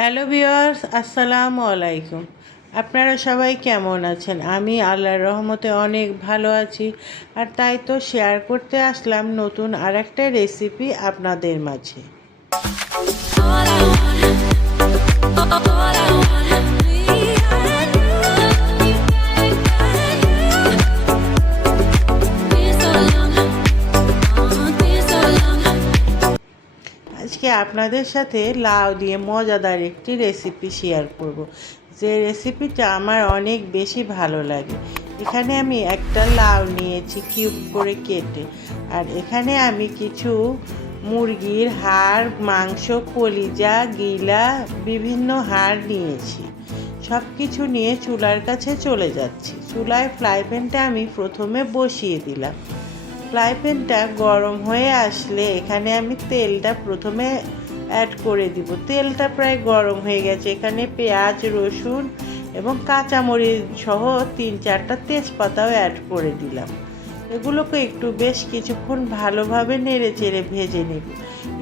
Hello viewers, আসসালামু আলাইকুম। আপনারা সবাই কেমন আছেন? আমি আল্লাহর রহমতে অনেক ভালো আছি। আর তাই তো শেয়ার করতে আসলাম নতুন আরেকটা রেসিপি আপনাদের মাঝে। আজকে আপনাদের সাথে লাউ দিয়ে মজাদার একটি রেসিপি শেয়ার করব, যে রেসিপিটা আমার অনেক বেশি ভালো লাগে। এখানে আমি একটা লাউ নিয়েছি কিউব করে কেটে, আর এখানে আমি কিছু মুরগির হাড়, মাংস, কলিজা, গিলা, বিভিন্ন হাড় নিয়েছি। সব কিছু নিয়ে চুলার কাছে চলে যাচ্ছি। চুলায় ফ্রাই প্যানটা আমি প্রথমে বসিয়ে দিলাম। ফ্রাই প্যানটা গরম হয়ে আসলে এখানে আমি তেলটা প্রথমে অ্যাড করে দিব। তেলটা প্রায় গরম হয়ে গেছে। এখানে পেঁয়াজ, রসুন এবং কাঁচামরিচ সহ 3-4টা তেজপাতাও অ্যাড করে দিলাম। এগুলোকে একটু বেশ কিছুক্ষণ ভালোভাবে নেড়ে চেড়ে ভেজে নেব।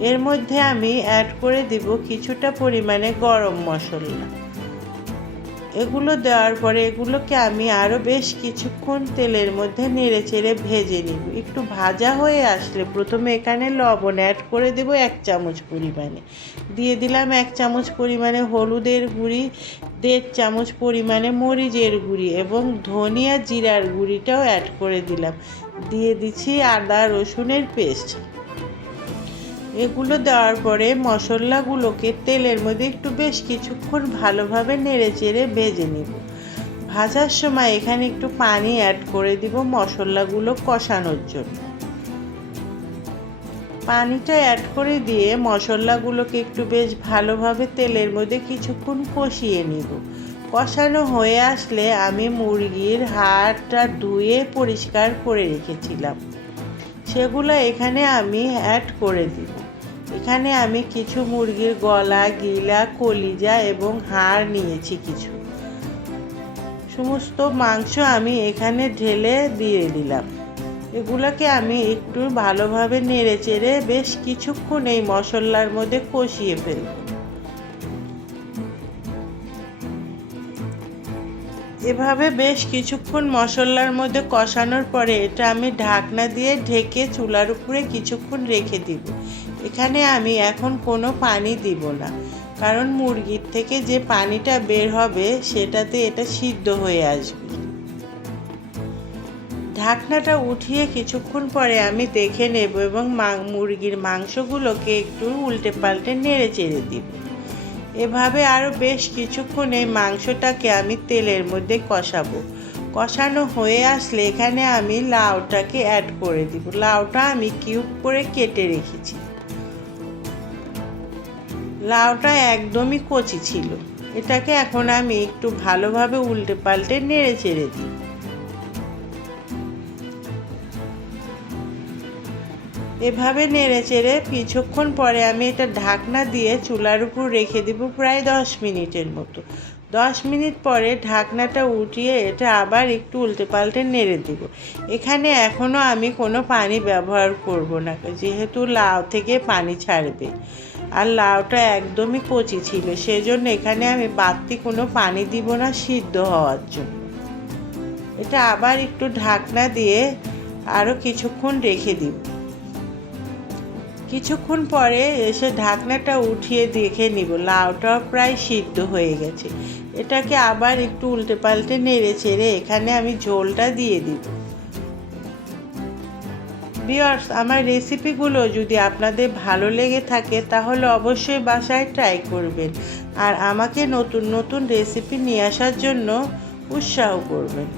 এর মধ্যে আমি অ্যাড করে দিব কিছুটা পরিমাণে গরম মশলা। এগুলো দেওয়ার পরে এগুলোকে আমি আরও বেশ কিছুক্ষণ তেলের মধ্যে নেড়ে চেড়ে ভেজে নিব। একটু ভাজা হয়ে আসলে প্রথমে এখানে লবণ অ্যাড করে দেব 1 চামচ পরিমাণে। দিয়ে দিলাম 1 চামচ পরিমাণে হলুদের গুঁড়ি, 1.5 চামচ পরিমাণে মরিচের গুঁড়ি এবং ধনিয়া জিরার গুঁড়িটাও অ্যাড করে দিলাম। দিয়ে দিচ্ছি আদা রসুনের পেস্ট। এগুলো দেওয়ার পরে মশলাগুলোকে তেলের মধ্যে একটু বেশ কিছুক্ষণ ভালোভাবে নেড়ে চেড়ে ভেজে নিব। ভাজার সময় এখানে একটু পানি অ্যাড করে দিব মশলাগুলো কষানোর জন্য। পানিটা অ্যাড করে দিয়ে মশলাগুলোকে একটু বেশ ভালোভাবে তেলের মধ্যে কিছুক্ষণ কষিয়ে নিব। কষানো হয়ে আসলে আমি মুরগির হাড়টা ধুয়ে পরিষ্কার করে রেখেছিলাম, সেগুলো এখানে আমি অ্যাড করে দিব। এখানে আমি কিছু মুরগির গলা, গিলা, কলিজা এবং হাড় নিয়েছি। কিছু সমস্ত মাংস আমি এখানে ঢেলে দিয়ে দিলাম। এগুলোকে আমি একটু ভালোভাবে নেড়ে চেড়ে বেশ কিছুক্ষণ এই মশলার মধ্যে কষিয়ে ফেলব। এভাবে বেশ কিছুক্ষণ মশলার মধ্যে কষানোর পরে এটা আমি ঢাকনা দিয়ে ঢেকে চুলার উপরে কিছুক্ষণ রেখে দিব। এখানে আমি এখন কোনো পানি দিব না, কারণ মুরগির থেকে যে পানিটা বের হবে সেটাতে এটা সিদ্ধ হয়ে আসবে। ঢাকনাটা উঠিয়ে কিছুক্ষণ পরে আমি দেখে নেব এবং মুরগির মাংসগুলোকে একটু উল্টে পাল্টে নেড়ে চেড়ে দিব। এভাবে আরও বেশ কিছুক্ষণ এই মাংসটাকে আমি তেলের মধ্যে কষাবো। কষানো হয়ে আসলে এখানে আমি লাউটাকে অ্যাড করে দিব। লাউটা আমি কিউব করে কেটে রেখেছি। লাউটা একদমই কচি ছিল। এটাকে এখন আমি একটু ভালোভাবে উল্টে পাল্টে নেড়ে চেড়ে দিই। এভাবে নেড়ে চেড়ে কিছুক্ষণ পরে আমি এটা ঢাকনা দিয়ে চুলার উপর রেখে দেব প্রায় 10 মিনিটের মতো। 10 মিনিট পরে ঢাকনাটা উঠিয়ে এটা আবার একটু উল্টে পাল্টে নেড়ে দেব। এখানে এখনও আমি কোনো পানি ব্যবহার করব না, যেহেতু লাউ থেকে পানি ছাড়বে আর লাউটা একদমই কচি ছিল, সেজন্য এখানে আমি বাড়তি কোনো পানি দিব না সিদ্ধ হওয়ার জন্য। এটা আবার একটু ঢাকনা দিয়ে আরও কিছুক্ষণ রেখে দিব। কিছুক্ষণ পরে এসে ঢাকনাটা উঠিয়ে দেখে নিব লাউটাও প্রায় সিদ্ধ হয়ে গেছে। এটাকে আবার একটু উল্টে পাল্টে নেড়ে চেড়ে এখানে আমি ঝোলটা দিয়ে দিব। ভিউয়ার্স, আমার রেসিপিগুলো যদি আপনাদের ভালো লেগে থাকে তাহলে অবশ্যই বাসায় ট্রাই করবেন আর আমাকে নতুন নতুন রেসিপি নিয়ে আসার জন্য উৎসাহ করবেন।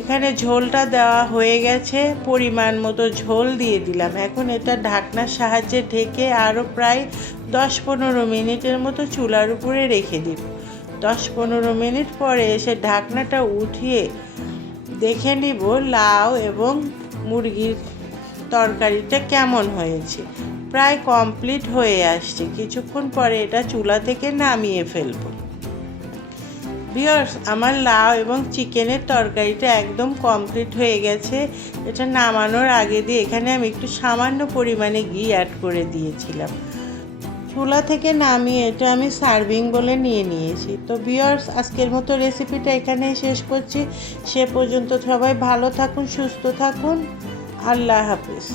এখানে ঝোলটা দেওয়া হয়ে গেছে, পরিমাণ মতো ঝোল দিয়ে দিলাম। এখন এটা ঢাকনার সাহায্যে ঢেকে আরও প্রায় 10-15 মিনিটের মতো চুলার উপরে রেখে দিব। 10-15 মিনিট পরে এসে ঢাকনাটা উঠিয়ে দেখে নিব লাউ এবং মুরগির তরকারিটা কেমন হয়েছে। প্রায় কমপ্লিট হয়ে আসছে। কিছুক্ষণ পরে এটা চুলা থেকে নামিয়ে ফেলবো। ভিউয়ার্স, আমার লাউ এবং চিকেনের তরকারিটা একদম কমপ্লিট হয়ে গেছে। এটা নামানোর আগে দিয়ে এখানে আমি একটু সামান্য পরিমাণে ঘি অ্যাড করে দিয়েছিলাম। চুলা থেকে নামিয়ে এটা আমি সার্ভিং বলে নিয়ে নিয়েছি। তো ভিউয়ার্স, আজকের মতো রেসিপিটা এখানেই শেষ করছি। সে পর্যন্ত সবাই ভালো থাকুন, সুস্থ থাকুন। আল্লাহ হাফিজ।